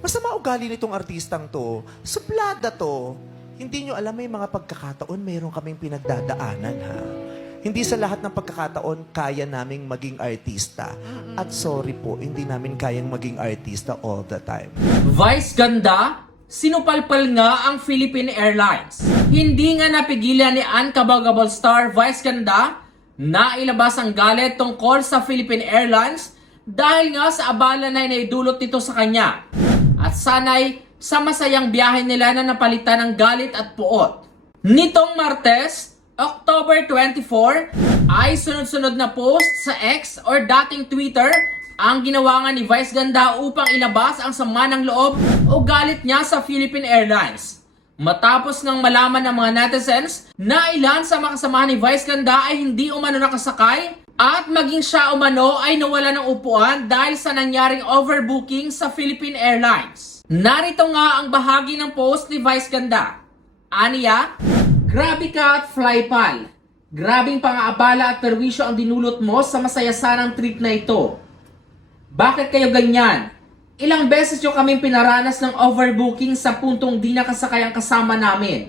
Masama ugali nitong artistang to. Suplada to. Hindi nyo alam may mga pagkakataon mayroon kaming pinagdadaanan ha. Hindi sa lahat ng pagkakataon kaya naming maging artista. At sorry po, hindi namin kayang maging artista all the time. Vice ganda, sinupalpal nga ang Philippine Airlines. Hindi nga napigilan ni Ann Kabagabal Star Vice ganda na ilabas ang galit tungkol sa Philippine Airlines dahil nga sa abala na inaidulot nito sa kanya. At sanay sa masayang biyahe nila na napalitan ng galit at puot. Nitong Martes, October 24, ay sunod-sunod na post sa X or dating Twitter ang ginawa nga ni Vice Ganda upang ilabas ang sama ng loob o galit niya sa Philippine Airlines. Matapos ngang malaman ng mga netizens na ilan sa makasama ni Vice Ganda ay hindi umano nakasakay at maging siya umano ay nawala ng upuan dahil sa nangyaring overbooking sa Philippine Airlines. Narito nga ang bahagi ng post ni Vice Ganda. Aniya, grabe ka at flypal. Grabing pangaabala at perwisyo ang dinulot mo sa masaya sanang trip na ito. Bakit kayo ganyan? Ilang beses nyo kaming pinaranas ng overbooking sa puntong di nakasakay ang kasama namin.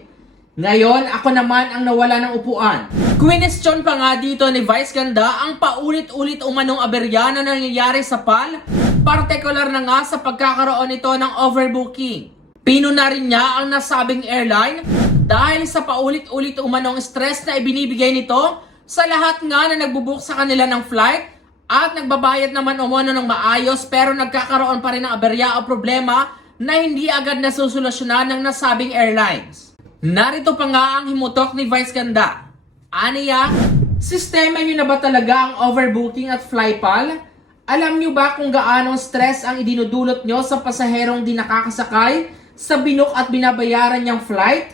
Ngayon, ako naman ang nawala ng upuan. Question pa nga dito ni Vice Ganda ang paulit-ulit umanong aberya na nangyayari sa PAL, partikular na nga sa pagkakaroon nito ng overbooking. Pinuna rin niya ang nasabing airline dahil sa paulit-ulit umanong stress na ibinibigay nito sa lahat nga na nagbubook sa kanila ng flight at nagbabayad naman umano ng maayos pero nagkakaroon pa rin ng aberya o problema na hindi agad nasusolusyonan ng nasabing airlines. Narito pa nga ang himutok ni Vice Ganda. Aniya, sistema nyo na ba talaga ang overbooking at flypal? Alam nyo ba kung gaanong stress ang idinudulot nyo sa pasaherong di nakakasakay sa binok at binabayaran niyang flight?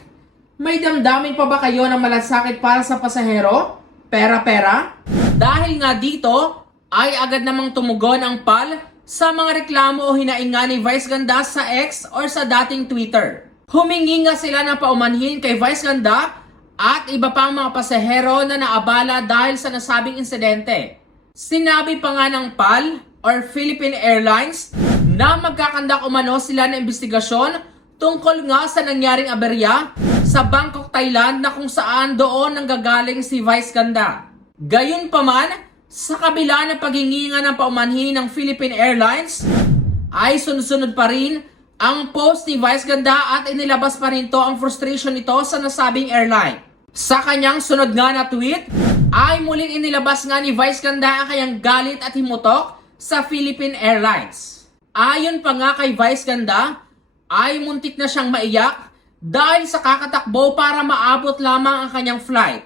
May damdamin pa ba kayo ng malasakit para sa pasahero? Pera-pera? Dahil nga dito, ay agad namang tumugon ang PAL sa mga reklamo o hinainga ni Vice Ganda sa X or sa dating Twitter. Humingi nga sila ng paumanhin kay Vice Ganda at iba pang mga pasahero na naabala dahil sa nasabing insidente. Sinabi pa nga ng PAL or Philippine Airlines na magkakandak umano sila ng investigasyon tungkol nga sa nangyaring aberya sa Bangkok, Thailand na kung saan doon nanggagaling si Vice Ganda. Gayunpaman, sa kabila ng paghinginga ng paumanhin ng Philippine Airlines, ay sunod-sunod pa rin ang post ni Vice Ganda at inilabas pa rin to ang frustration nito sa nasabing airline. Sa kanyang sunod nga na tweet, ay muling inilabas nga ni Vice Ganda ang kanyang galit at himutok sa Philippine Airlines. Ayon pa nga kay Vice Ganda, ay muntik na siyang maiyak dahil sa kakatakbo para maabot lamang ang kanyang flight.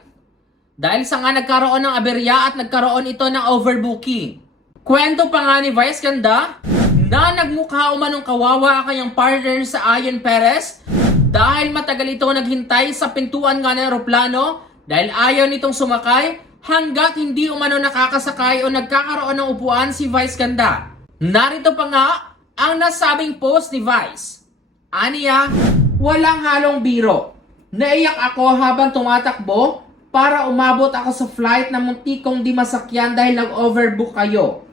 Dahil sa nga nagkaroon ng aberya at nagkaroon ito ng overbooking. Kwento pa nga ni Vice Ganda na nagmukha umanong kawawa ang kanyang partner sa Ayan Perez dahil matagal ito naghintay sa pintuan nga ng aeroplano dahil ayaw nitong sumakay hanggat hindi umano nakakasakay o nagkakaroon ng upuan si Vice Ganda. Narito pa nga ang nasabing post ni Vice. Aniya, walang halong biro. Naiyak ako habang tumatakbo para umabot ako sa flight na muntikong di masakyan dahil nag-overbook kayo.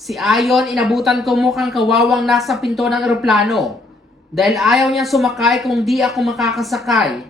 Si Ayon, inabutan ko mukhang kawawang nasa pinto ng eroplano. Dahil ayaw niya sumakay kung di ako makakasakay.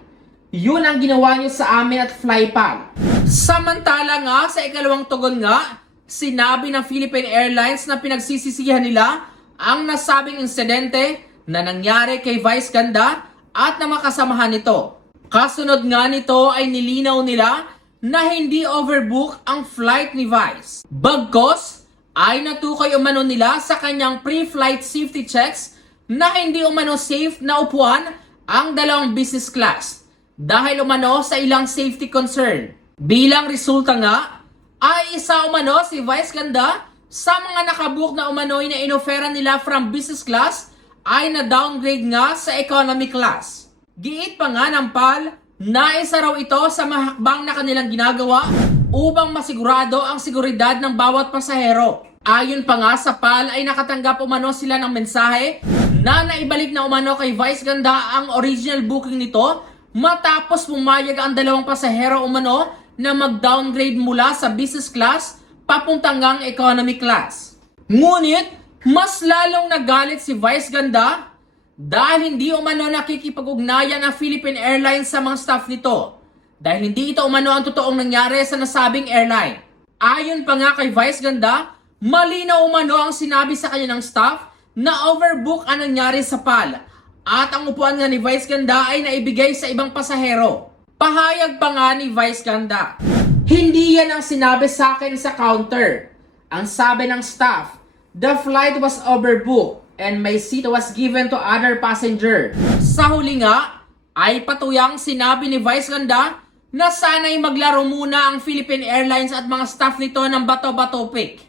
Yun ang ginawa niyo sa amin at flypal. Samantala nga, sa ikalawang tugon nga, sinabi ng Philippine Airlines na pinagsisisihan nila ang nasabing insidente na nangyari kay Vice Ganda at na makasamahan nito. Kasunod nga nito ay nilinaw nila na hindi overbook ang flight ni Vice. Bagkos ay natukoy umano nila sa kanyang pre-flight safety checks na hindi umano safe na upuan ang dalawang business class dahil umano sa ilang safety concern. Bilang resulta nga, ay isa umano si Vice Ganda sa mga nakabook na umano'y na inofera nila from business class ay na-downgrade nga sa economy class. Giit pa nga ng PAL na isa raw ito sa mahakbang na kanilang ginagawa upang masigurado ang seguridad ng bawat pasahero. Ayon pa nga sa PAL ay nakatanggap umano sila ng mensahe na naibalik na umano kay Vice Ganda ang original booking nito matapos pumayag ang dalawang pasahero umano na mag-downgrade mula sa business class papuntang ngang economy class. Ngunit, mas lalong nagalit si Vice Ganda dahil hindi umano nakikipag-ugnayan ang Philippine Airlines sa mga staff nito dahil hindi ito umano ang totoong nangyari sa nasabing airline. Ayon pa nga kay Vice Ganda, mali na umano ang sinabi sa kanya ng staff na overbook ang nangyari sa PAL at ang upuan nga ni Vice Ganda ay naibigay sa ibang pasahero. Pahayag pa nga ni Vice Ganda, hindi yan ang sinabi sa akin sa counter. Ang sabi ng staff, the flight was overbooked and my seat was given to other passenger. Sa huli nga, ay patuyang sinabi ni Vice Ganda na sana'y maglaro muna ang Philippine Airlines at mga staff nito ng bato-bato pick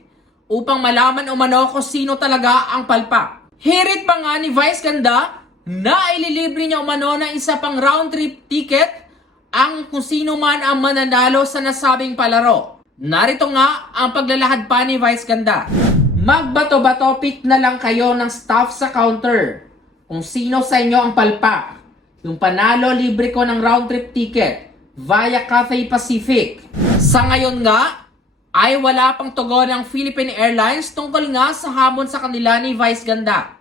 upang malaman umano kung sino talaga ang palpak. Hirit pa nga ni Vice Ganda na ililibre niya umano ng isa pang round trip ticket ang kung sino man ang mananalo sa nasabing palaro. Narito nga ang paglalahad pa ni Vice Ganda. Magbato-bato pick na lang kayo ng staff sa counter kung sino sa inyo ang palpak. Yung panalo libre ko ng round trip ticket via Cathay Pacific. Sa ngayon nga, ay wala pang tugon ng Philippine Airlines tungkol nga sa hamon sa kanila ni Vice Ganda.